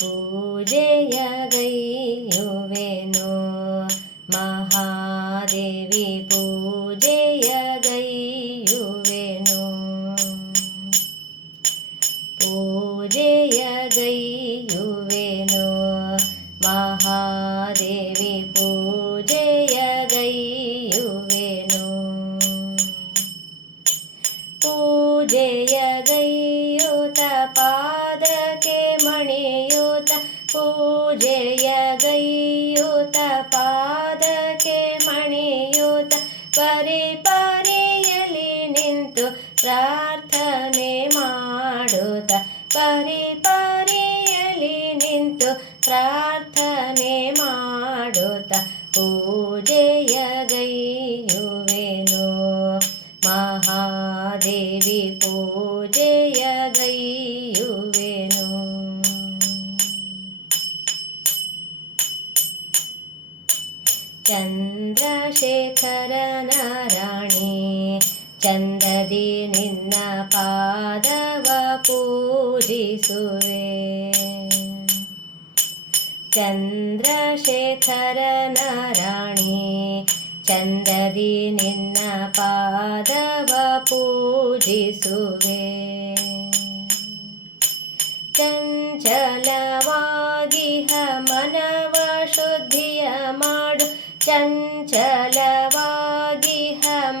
ಪೂಜೆಯ ಗೈಯುವೆನು ಮಹಾದೇವಿ ಪೂಜೆಯ ಗೈಯುವೆನು ಪೂಜೆಯ ಗೈಯುವೆನು ಮಹಾದೇವಿ ಪೂಜೆಯ ಗೈಯುವೆನು ಪೂಜೆಯ ಗೈಯುತ ಪಾದಕ್ಕೆ ಮಣಿಯುತ ಪೂಜೆಯ ಗೈಯುತ ಪಾದಕ್ಕೆ ಮಣಿಯುತ ಪರಿಪರಿಯಲಿ ನಿಂತು ಪ್ರಾರ್ಥನೆ ಮಾಡುತ್ತ ಪರಿಪರಿಯಲಿ ನಿಂತು ಪ್ರಾರ್ಥನೆ ಮಾಡುತ್ತ ಪೂಜೆಯ ಗೈಯುವೆನು ಮಹಾದೇವಿ ಪೂಜೆಯ ಗೈಯುವೆನು ಚಂದ್ರಶೇಖರನ ರಾಣಿ ಚಂದದಿ ನಿನ್ನ ಪಾದವ ಪೂಜಿಸುವೆ ಚಂದ್ರಶೇಖರನ ರಾಣಿ ಚಂದದಿ ನಿನ್ನ ಪಾದವ ಪೂಜಿಸುವೆ ಚಂಚಲವಾಗಿಹ ಮನವ ಶುದ್ಧಿಯ ಮಾಡು ಚಂಚಲವಾಗಿಹ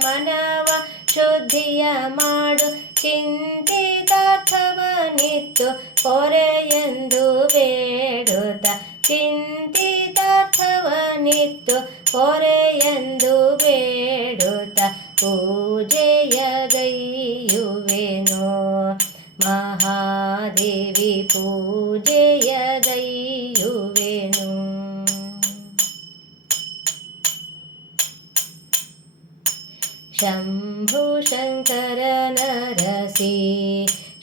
ಮನವ ಶುದ್ಧಿಯ ಮಾಡು ಚಿಂತಿತಾರ್ಥವನಿತ್ತು ಪೊರೆಯೆಂದು ಬೇಡುತ್ತ ಚಿಂತಿತಾರ್ಥವನಿತ್ತು ಪೊರೆಯೆಂದು ಬೇಡುತ್ತ ಪೂಜೆಯ ಗೈಯುವೆನು ಮಹಾದೇವಿ ಪೂಜೆಯ ಗೈಯುವೆನು ಶಂಭು ಶಂಕರನ ರಸಿ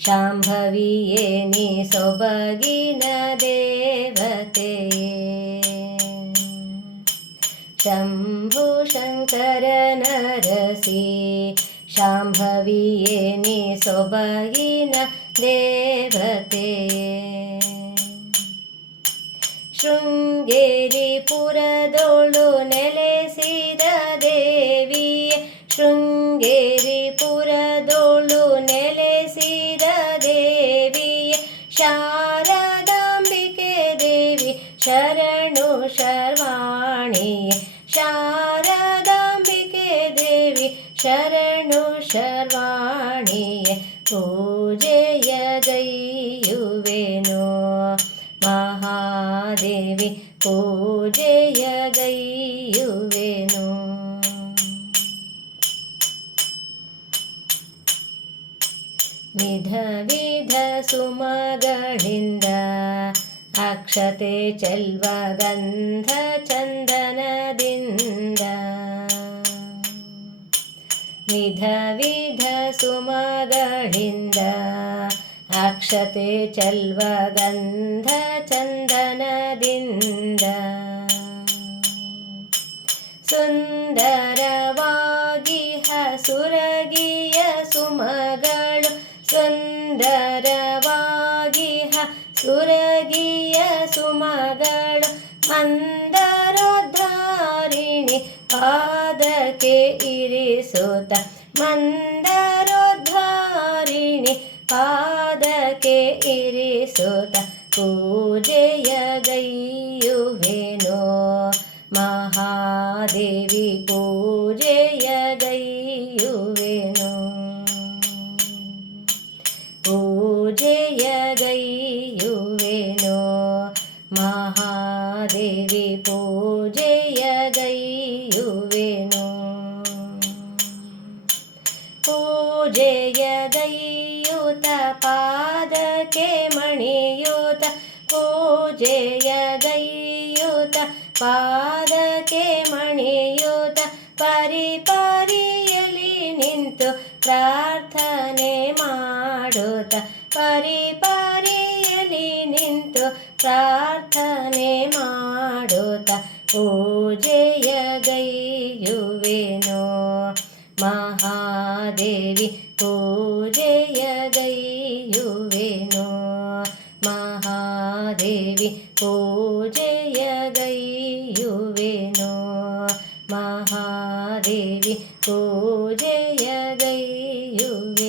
ಶಾಂಭವಿಯೇ ನೀ ಸೊಬಗಿನ ದೇವತೆಯೇ ಶಂಭು ಶಂಕರನ ರಸಿ ಶಾಂಭವಿಯೇ ನೀ ಸೊಬಗಿನ ದೇವತೆಯೇ ಶೃಂಗೇರಿ ಪುರದೋಳು ನೆಲೆಸಿದ ದೇವಿಯೇ ಶೃಂಗೇರಿ ಪುರದೋಳು ನೆಲೆಸಿದ ದೇವಿಯೇ ಶಾರದಾಂಬಿಕೆ ದೇವಿ ಶರಣು ಶರ್ವಾಣಿಯೇ ಶಾರದಾಂಬಿಕೆ ದೇವಿ ಶರಣು ಶರ್ವಾಣಿಯೇ ಪೂಜೆಯ ಗೈಯುವೆನು ಮಹಾದೇವಿ ಪೂಜೆಯ ಗೈಯುವೆನು ವಿಧ ವಿಧ ಸುಮಗಳಿಂದ ಅಕ್ಷತೆ ಚೆಲ್ವ ಗಂಧ ಚಂದನದಿಂದ ವಿಧ ವಿಧ ಸುಮಗಳಿಂದ ಅಕ್ಷತೆ ಚೆಲ್ವ ಗಂಧ ಚಂದನದಿಂದ ಸುಂದರವಾಗಿಹ ಸುರಗಿಯ ಸುಮಗಳು ಸುಂದರವಾಗಿಹ ಸುರಗಿಯ ಸುಮಗಳು ಮಂದರೋದ್ಧಾರಿಣಿ ಪಾದಕ್ಕೆ ಇರಿಸುತ್ತ ಮಂದರೋದ್ಧಾರಿಣಿ ಪಾದಕ್ಕೆ ಇರಿಸುತ್ತ ಪೂಜೆಯ ಗೈಯುವೆನು ಮಹಾದೇವಿ ಪೂಜೆಯ ಗೈಯುವೆನು ಪೂಜೆಯ ಗೈಯುವೆನು ಮಹಾದೇವಿ ಪೂಜೆಯ ಗೈಯುವೆನು ಪೂಜೆಯ ಗೈಯುತ ಪಾದಕ್ಕೆ ಮಣಿಯುತ ಪೂಜೆಯ ಗೈಯುತ ಪಾದಕ್ಕೆ ಮಣಿಯುತ ಪರಿಪರಿಯಲಿ ನಿಂತು ಪ್ರಾರ್ಥನೆ ಮಾಡುತ್ತ ಪರಿಪರಿಯಲಿ ನಿಂತು ಪ್ರಾರ್ಥನೆ ಮಾಡುತ್ತ ಪೂಜೆಯ ಗೈಯುವೆನು ಮಹಾದೇವಿ ಪೂಜೆಯ ಗೈಯುವೆನು ಮಹಾ ಮಹಾದೇವಿ ಪೂಜೆಯ ಗೈಯುವೆನು ಮಹಾದೇವಿ ಪೂಜೆಯ ಗೈಯುವೆನು